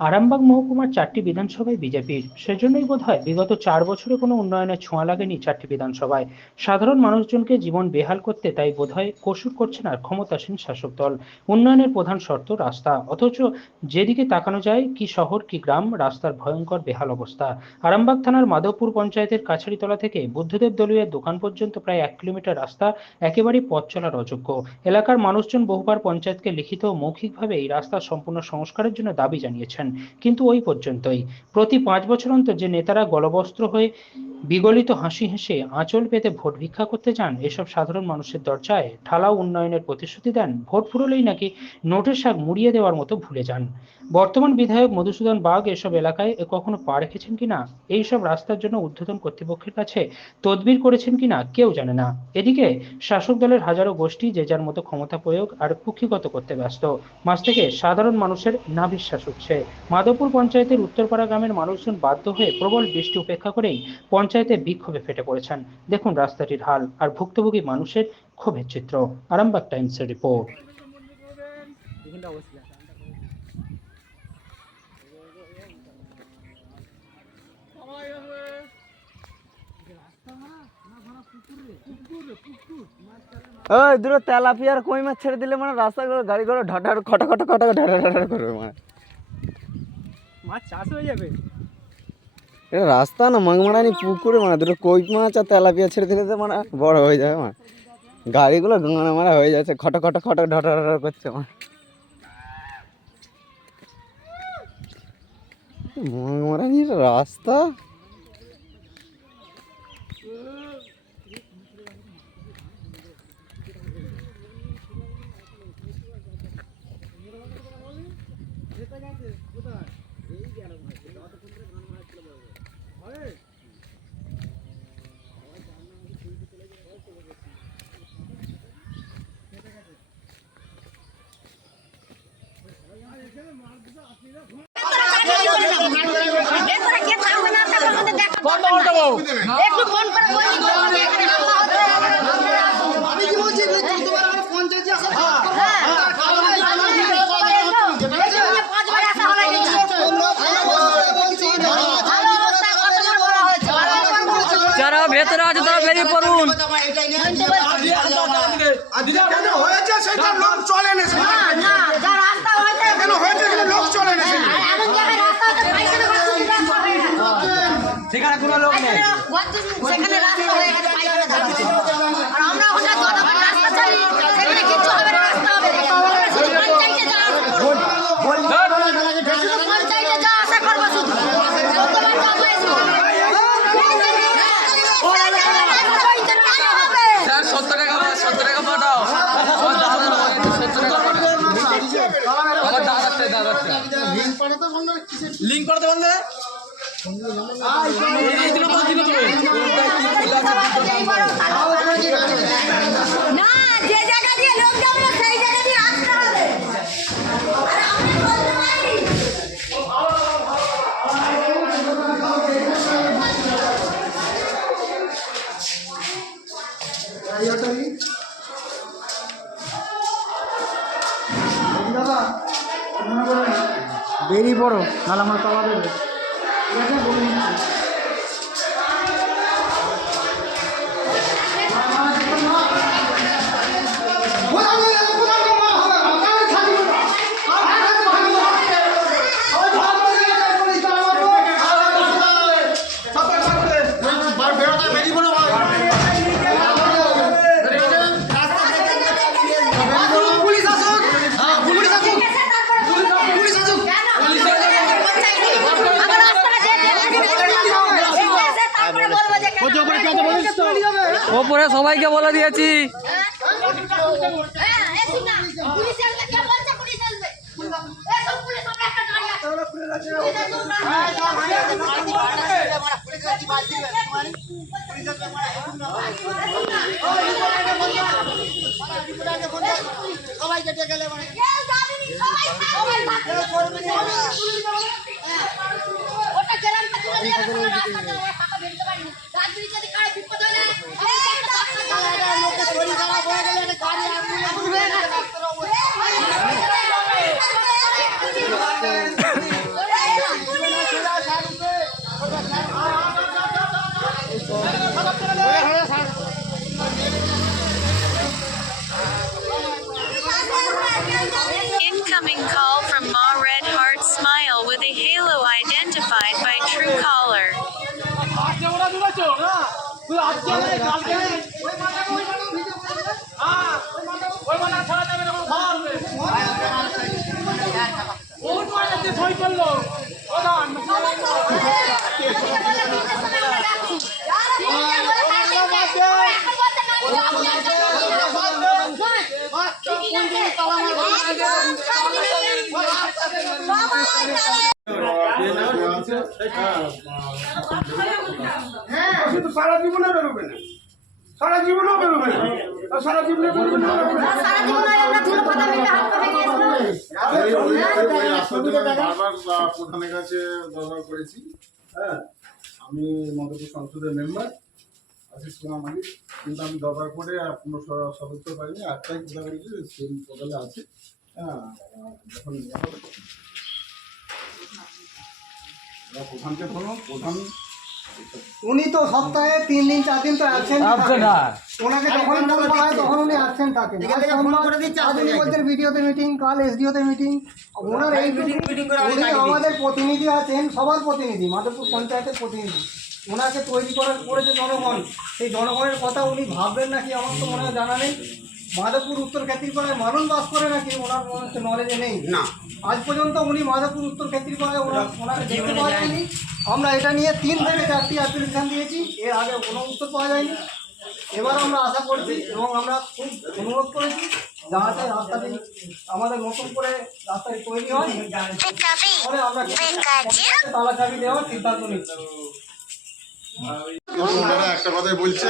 আরামবাগ মহকুমার চারটি বিধানসভায় বিজেপির। সেজন্যই বোধ হয় বিগত চার বছরে কোনো উন্নয়নের ছোঁয়া লাগেনি চারটি বিধানসভায়। সাধারণ মানুষজনকে জীবন বেহাল করতে তাই বোধহয় কসুর করছে না ক্ষমতাসীন শাসক দল। উন্নয়নের প্রধান শর্ত রাস্তা। অথচ যেদিকে তাকানো যায়, কি শহর, কি গ্রাম, রাস্তার ভয়ঙ্কর বেহাল অবস্থা। আরামবাগ থানার মাধবপুর পঞ্চায়েতের কাছারিতলা থেকে বুদ্ধদেব দলীয় দোকান পর্যন্ত প্রায় এক কিলোমিটার রাস্তা একেবারেই পথ চলার অযোগ্য। এলাকার মানুষজন বহুবার পঞ্চায়েতকে লিখিত মৌখিকভাবে এই রাস্তার সম্পূর্ণ সংস্কারের জন্য দাবি জানিয়েছেন। কিন্তু ওই পর্যন্তই। প্রতি পাঁচ বছর অন্তর যে নেতারা গলবস্ত্র হয়ে বিগলিত হাসি হেসে আঁচল পেতে ভোট ভিক্ষা করতে যান এসব সাধারণ মানুষের দরজায় ঢালাও উন্নয়নের প্রতিশ্রুতি দেন। ভোট ফুরলেই নাকি নোটের শাক মুড়িয়ে দেওয়ার মতো ভুলে যান। বর্তমান বিধায়ক মধুসূদন বাগ এসব এলাকায় কখনো পা রেখেছেন কিনা, এইসব রাস্তার জন্য ঊর্ধ্বতন কর্তৃপক্ষের কাছে তদবির করেছেন কিনা কেউ জানে না। এদিকে শাসক দলের হাজারো গোষ্ঠী যে যার মতো ক্ষমতা প্রয়োগ আর কুক্ষিগত করতে ব্যস্ত মাস থেকে সাধারণ মানুষের নাভিশ্বাস উঠছে। মাধবপুর পঞ্চায়েতের উত্তরপাড়া গ্রামের মানুষজন বাধ্য হয়ে প্রবল বৃষ্টি উপেক্ষা করেই পঞ্চায়েতে বিক্ষোভে ফেটে পড়েছেন। দেখুন রাস্তাটির হাল আর ভুক্তভোগী মানুষের ক্ষোভের চিত্র। আরামবাগ টাইমসের রিপোর্ট। ওই দুটো তেলাপিয়ার কই মাছ ছেড়ে দিলে মানে রাস্তাগুলো গাড়িগুলো ঢাটার খটা খটা খটা ঢাটা ঢাটা করবে মানে। মাছ চাষ হয়ে যাবে। এটা রাস্তা না মাংমারানি পুকুরে মানে দুটো কই মাছ আর তেলাপিয়া ছেড়ে দিলে তো মানে বড় হয়ে যায় মানে। গাড়িগুলো গাঁড়া মারা হয়ে যাচ্ছে, খটো খটা খট ঢট করছে মানে। মাংমারানি রাস্তা? একটু ফোন করে আমি কি বলছি তোমার আমার হ্যাঁ ভালো অবস্থা যারা ভেতরে আছে তারা বেরিয়ে পড়ুন হয়েছে সেটা লোক চলে না সেটা না না যা রাস্তা হয়েছে কেন হয়েছে কিন্তু লোক চলে না সেটা আর এমন জায়গায় রাস্তা হচ্ছে পাইখানা ঘর সুবিধা হবে না। সেখানে কোনো লোক নেই পায়খানা ঘর যদি সেখানে রাস্তা হয়ে গেছে পাইখানা যাচ্ছে আর আমরা ওটা জনগণ রাস্তা চাই সেখানে কিচ্ছু হবে না রাস্তা হবে আমরা শুধু পঞ্চায়েতে যা শুধু পঞ্চায়েতে যা আশা করব শুধু যতবার যাব এসবো। ওরা যাবে, রাস্তা হইতে রাস্তা হবে। স্যার সত্তর টাকা সত্তর টাকা পাঠাও আমার দাদা সত্তর টাকা পাঠাও দাদাতে লিঙ্ক করতে এই দিন পাঁচ না যে জায়গা দিয়ে লোক যাবে সেই জায়গা দিয়ে আসতে হবে। পড়ো নাহলে আমার তলা দেবে ঠিক আছে বলে দিচ্ছি আছি। পুলিশ আসুক না। সবাইকে ডেকে মানে। হ্যাঁ। ওটা কিন্তু সারা জীবনে বেরোবে না। সারা জীবনেও বেরোবে না। সারা জীবনে বেরোবে না বেরোবে না। সারা জীবন আমরা ধুলো পাতা মেরে হাত পা ভেঙে গেছিল ওই ওই ওই ওই রাস্তার জন্য আমি বারবার প্রধানের কাছে দরবার করেছি। হ্যাঁ আমি মদপুর সংসদের মেম্বার আশিস কুমার মালিক। কিন্তু আমি দরবার করে কোনো সদস্য পাইনি। একটাই কথা বলেছি সেম পোর্টালে আছে। হ্যাঁ যখন। প্রধানকে ধরুন প্রধান উনি তো সপ্তাহে তিন দিন চার দিন তো অ্যাবসেন্ট ওনাকে যখন ফোন করা হয় তখন উনি অ্যাবসেন্ট থাকেন। উনি বলছেন ভিডিওতে মিটিং কাল এসডিওতে মিটিং ওনার এই উনি আমাদের প্রতিনিধি আছেন সবার প্রতিনিধি মাধবপুর পঞ্চায়েতের প্রতিনিধি। ওনাকে তৈরি করার করেছে জনগণ। সেই জনগণের কথা উনি ভাববেন নাকি আমার তো মনে হয় জানা নেই। মাধবপুর উত্তর ক্ষেত্রীপাড়ায় মানুষ বাস করে নাকি ওনার মনে হচ্ছে নলেজে নেই। না। আজ পর্যন্ত উনি মাধবপুর উত্তর ক্ষেত্রীপাড়ায় ওনার ওনাকে দেখতে যায়নি। আমরা এটা নিয়ে তিন থেকে চারটি অ্যাপ্লিকেশন দিয়েছি। এর আগে কোনো উত্তর পাওয়া যায়নি। এবার আমরা আশা করছি এবং আমরা খুব অনুরোধ করেছি যাতে রাস্তাটি আমাদের নতুন করে রাস্তাটি তৈরি হয়। তাহলে আমরা তালা চাবি দেওয়ার সিদ্ধান্ত নিচ্ছি ওনারা একটা কথাই বলছে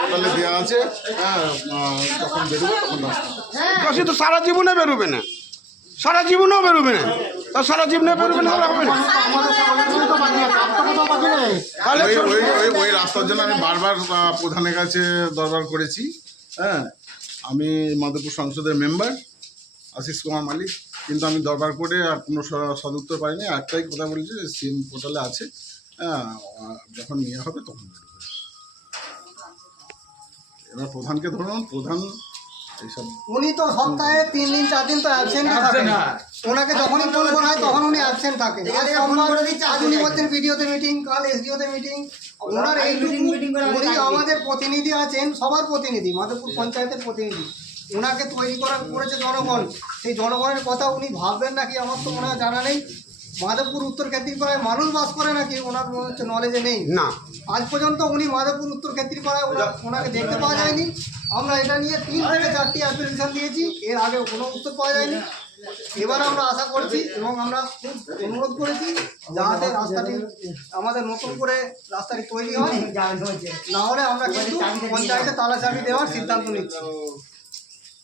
পোর্টালে দেওয়া আছে হ্যাঁ যখন বেরোবে তখন রাস্তা তো সারা জীবনে বেরোবে না। সারা জীবনও বেরোবে? না তা সারা জীবনে বেরোবে না হবে? না ওই রাস্তার জন্য আমি বারবার প্রধানের কাছে দরবার করেছি। হ্যাঁ আমি মাধবপুর সংসদের মেম্বার আশিস কুমার মালিক। কিন্তু আমি দরবার করে আর কোনো সদুত্তর পাইনি। একটাই কথা বলেছি যে সিম পোর্টালে আছে। হ্যাঁ যখন ইয়ে হবে তখন এবার প্রধানকে ধরুন প্রধান উনি তো সপ্তাহে তিন দিন চার দিন তো অ্যাবসেন্ট থাকেন ওনাকে যখনই ফোন করা হয় তখন উনি অ্যাবসেন্ট থাকেন আজ উনি বলছেন ভিডিওতে মিটিং কাল এসডিওতে মিটিং ওনার এই উনি আমাদের প্রতিনিধি আছেন সবার প্রতিনিধি মাধবপুর পঞ্চায়েতের প্রতিনিধি। ওনাকে তৈরি করার করেছে জনগণ। সেই জনগণের কথা উনি ভাববেন নাকি আমার তো মনে হয় জানা নেই। মাধবপুর উত্তর ক্ষেত্রীপাড়ায় মানুষ বাস করে নাকি? ওনার মনে হচ্ছে নলেজে নেই। না। আজ পর্যন্ত উনি মাধবপুর উত্তর ক্ষেত্রীপাড়ায় ওনা- ওনাকে দেখতে পাওয়া যায়নি। আমরা এটা নিয়ে তিন থেকে চারটি অ্যাপ্লিকেশন দিয়েছি। এর আগে কোনো উত্তর পাওয়া যায়নি। এবার আমরা আশা করছি এবং আমরা খুব অনুরোধ করেছি যাতে রাস্তাটি আমাদের নতুন করে রাস্তাটি তৈরি হয়। না হলে আমরা কিন্তু পঞ্চায়েতে তালা চাবি দেওয়ার সিদ্ধান্ত নিচ্ছি।